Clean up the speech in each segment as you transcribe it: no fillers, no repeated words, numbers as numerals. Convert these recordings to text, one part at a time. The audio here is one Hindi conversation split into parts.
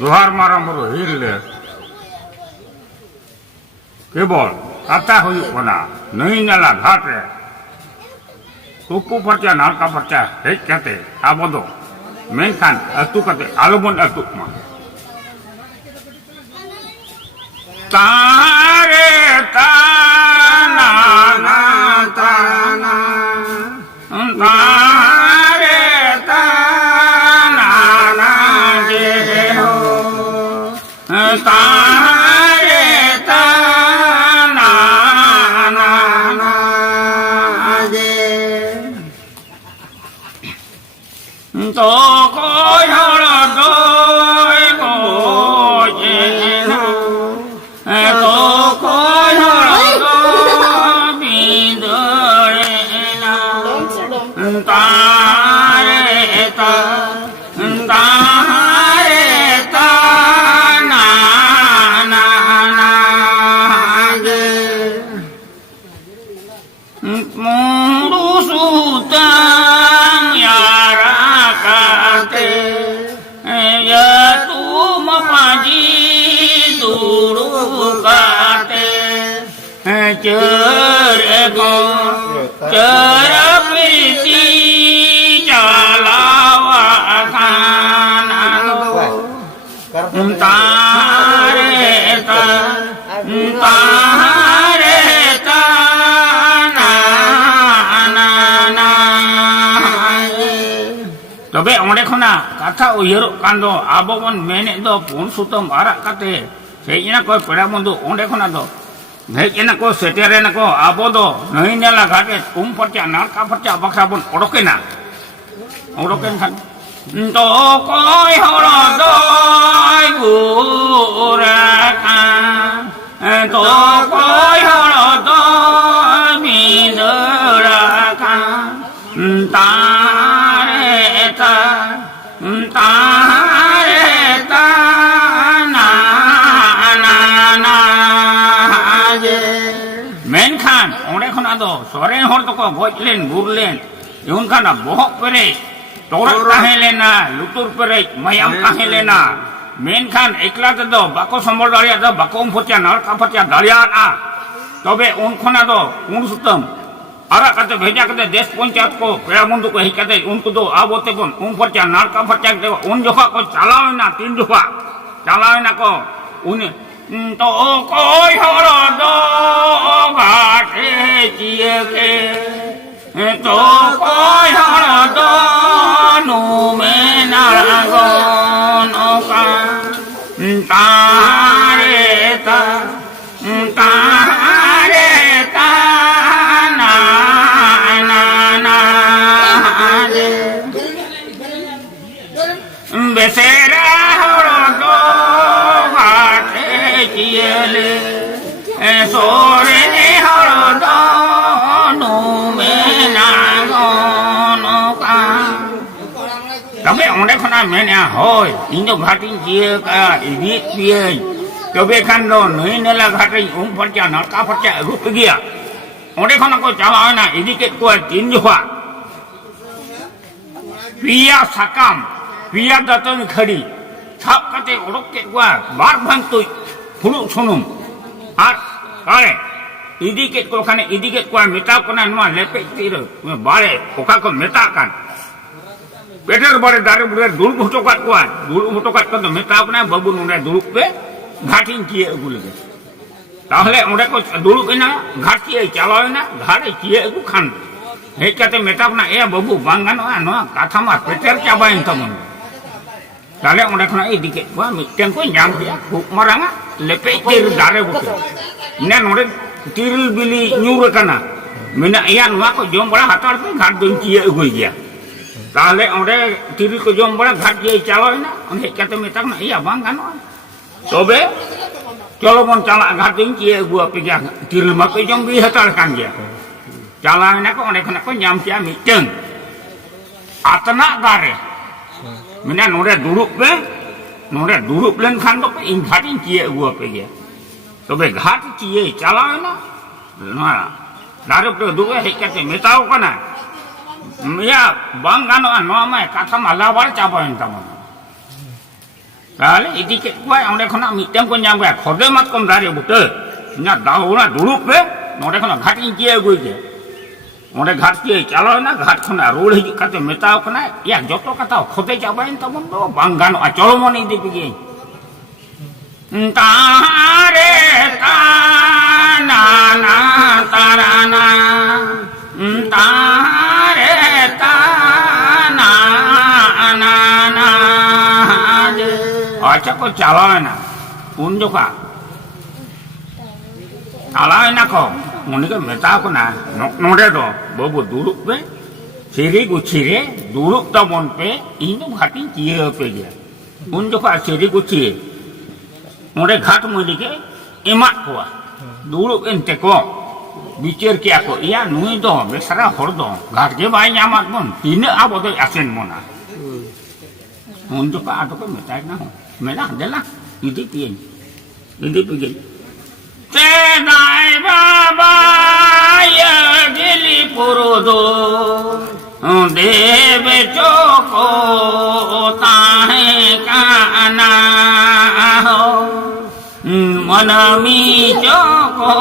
जोहार मारा मरो हिरले केवल कथा होना नई नाला घाट रे तुपु परचा नालका परचा हेज कते आबो दो मेनखान अतु कते आलोबन अतु मा तारे ताना ना ताना तारे ताना ना जे हो तारे ताना ना ना जे तो कोई हर दोय को जे तो कोई हर दो बिदरे ना तारे ता तारे ता ना ना ना गे मुंडू सुतम यारा काते या तुम पाजी दूरू काते चर गो चर प्रीति चलावा खाना तारे ता तारे ता ना ना ना तबे ओंडे खना कथा उयरो कांदो आबो बन मेने दो पुन सुतम आरा काते सेइना को पेड़ा बंधु ओंडे खना दो हेजना को सेटेरेना को आबो दो नई नाला घाटे उम परचा नालका परचा बखरा बन ओडोकेना ओडोकेन खान तो कोई हर दोय गुराका तो कोई हर दोय बिदराका तारे ता तारे ता ना ना ना जे मेनखान ओंडे खना दो सोरेन हर तो को गजलेन बुरलेन उनखाना बोहक पेरे तोरक ताहे लेना लुतुर पेरे मयाम ताहे लेना मेनखान एकला दो बाको संबल दाड़िया दो बाको फरचा नालका फरचा दाड़िया तबे उनखना दो उन सुतम आरा कते भेजा कते देश पंचायत को पेड़ा बंधु को हिकाते उनको दो आबोते बन उन फरचा नालका फरचा दे उन जोखा को चलावेना 3 जोखा चलावेना को उन तो कोई हर दो घाटे जिए के तो कोई हर दो नु में नागन का तारे ता तारे ता ना ना ना जे बेसेरा हर दो घाटे जिएले सोरे हर दो नु में नागन का तबे ओंडे खना मेना होय इन दो घाटी जिए का इदी पिए तबे खान दो नई नाला घाटे उम परचा नालका परचा रुप गया ओंडे खना को चलावेना इदी के को 3 जोखा पिया साकाम पिया दातन खड़ी छाप कते ओडक के को बार भांगतुई फुलु सुनुम आर काले इदी के को खाने इदी के को मेटा कोना नुआ लेपे तीर बारे ओका को मेटा कान पेटर बारे दारे बुरे दुल भुटो का को दुल भुटो का तो मेटा कोना बाबू नुने दुल पे घाटिन किए अगु लगे ताहले ओंडे को दुल केना घाटी चलावेना घाटे किए अगु खान हे कते मेटा कोना ए बाबू बांगानो नो काथा मा पेटर चाबाइन तमन ताले ओंडे खना इदी के को मिटेन को ᱧᱟᱢ दिया खूब मरांगा लेपे तीर दारे बुटे ने नोडे तिरल बिली ᱧᱩᱨ kana मेना या नुआ को जम बड़ा हातार पे घाट दिन किए अगु गया ताले ओंडे तिरल को जम बड़ा घाट जे चलावेना ओने कते मेटा ना या बांग गानो तबे चलो बन चला घाट दिन किए अगु पे गया तिरल मा को जम बि हातार कान गया चलावेना को ओंडे खना को ᱧाम किया मिटेन आतना दारे मेना नोडे दुरुप लेन खान तो इन घाटिन किए अगु पे गया तबे घाट किए चलावेना ना दारे पे दुबे हे कते मेटाओ कना या बांग गानो नो मा काथा माला बार चाबाइन तमन ताले इदी के कुआ ओंडे खना मिटम को ᱧᱟᱢ गया खदे मत कम दारे बुटे ना दाउना दुरुप पे नोडे खना घाट इन किए गुई के ओंडे घाट के चलो ना घाट खना रोड हिजु काते मेताव कना या जतो कथा खदे जाबाइन तमन दो बांग गानो चलो मन इदी पिगे तारे ताना ना ताराना तारे ताना ना ना अच्छा को चलावे ना उन जो का चलावे ना को उन्हें मेता को ना नोड़े दो बाबू दुरुप पे सीरी गुच्छी रे दुरुप तो मन पे इन घाटी किए पे गया उन जो का सीरी गुच्छी उन्हें घाट मुझे के इमात हुआ दुरुप इनते को बिचर किया को या नुई दो बेसरा हर दो घाट के बाई ᱧᱟᱢᱟᱫ बन तीन अब तो आसेन मोना उन जो का आटो को मेता ना हो मेरा देला इदी पिए तेनाय बाबा या गिली पुरोदो देवे चोको ताहे काना हो मनमी चोको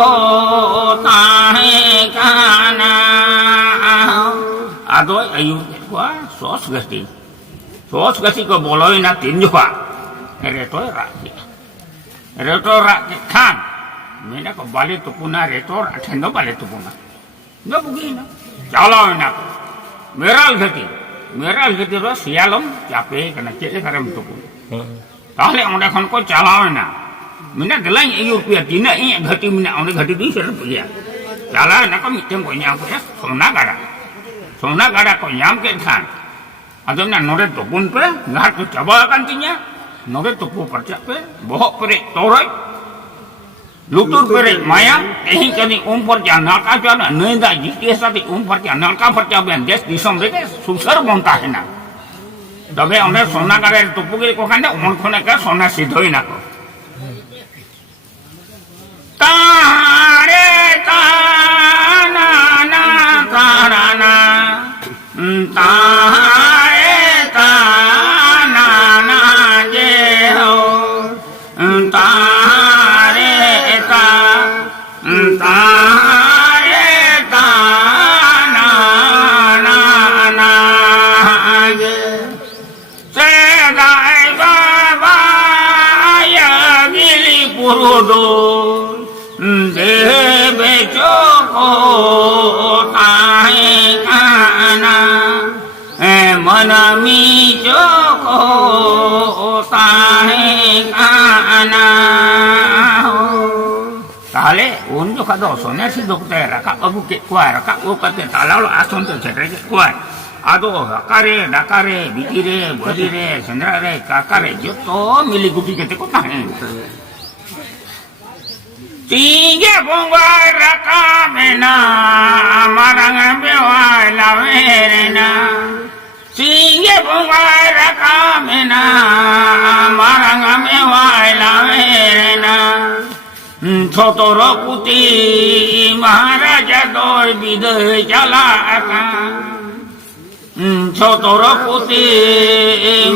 ताहे काना हो आदो आयु को सोस गति को बोलो ना तीन जो का रेटो राखी खान मेरा को बाले तो पुना रेटो ठंडो बाले तो पुना न बुगी ना चलो ना मेराल गति रो सियालम चापे कना चेले करम तो पुना ताले ओंडे खन को चलाओ ना मेना दलाई इयो रुपया तीना इ घटी मेना ओंडे घटी दी सर पुया चला ना को मिटम को ᱧाम के सोना गाड़ा को ᱧाम के खान अदम ना नोरे तो पुन पे घाट को चबा कान तिnya नोरे तो पु परचा पे बोहक पेरे तोरय लुतुर पेरे माया एही कनी पर जाना का जाना नेदा जीटीएस साथे पर जाना का परचा बेन देश दिसम रे सुसर बनता है ना तबे ओने सोना गारे तुपु के को कांडे मन खने का सोना सिधोई ना को तारे ताना ना ताराना तारे ताना ना जे हो तारे ताना ना ना जे सेदाय बाबा या गिली पुरोदो देवे चोको ताहे काना मनमी चोको ताहे काना ताले उन जो का दो सोने से दोकते रखा अबू के कुआ रखा वो करते ताला लो आसन तो चढ़े के कुआ आदो हकारे डाकारे बिकिरे बदिरे चंद्रारे काकारे जो तो मिली गुटी के को ताहे तीगे बुंगा रखा मेना मरंग बेवाय लावेरना तीगे बुंगा रखा मेना मरंग बेवाय लावेरना छोटो पुती महाराजा दो विदय चला छोटो पुती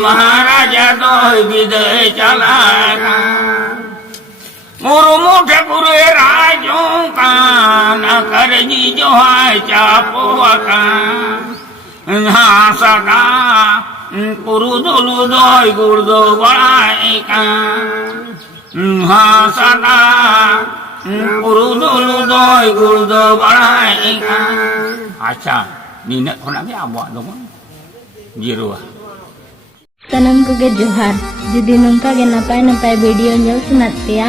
महाराजा दो विदय चला मुरुमु ठकुरे राजों का न कर जी जो है चापुआ का हाँ सदा पुरुदुलु दोय गुर्दो बड़ाई का हाँ सदा पुरुदुलु दोय गुर्दो बड़ाई का अच्छा नीने खोना भी आबो दो जीरो सनम को के जोहार जुदी नंका के नपाय वीडियो नेल सनत पेया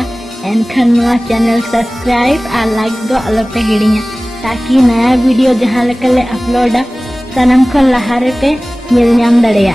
एनखान नवा चैनल सब्सक्राइब और लाइक दो अलपे हिड़िया ताकि नया वीडियो जहाँ लेकर अपलोड सनम खन लहारे पे मिल नाम दड़ेया।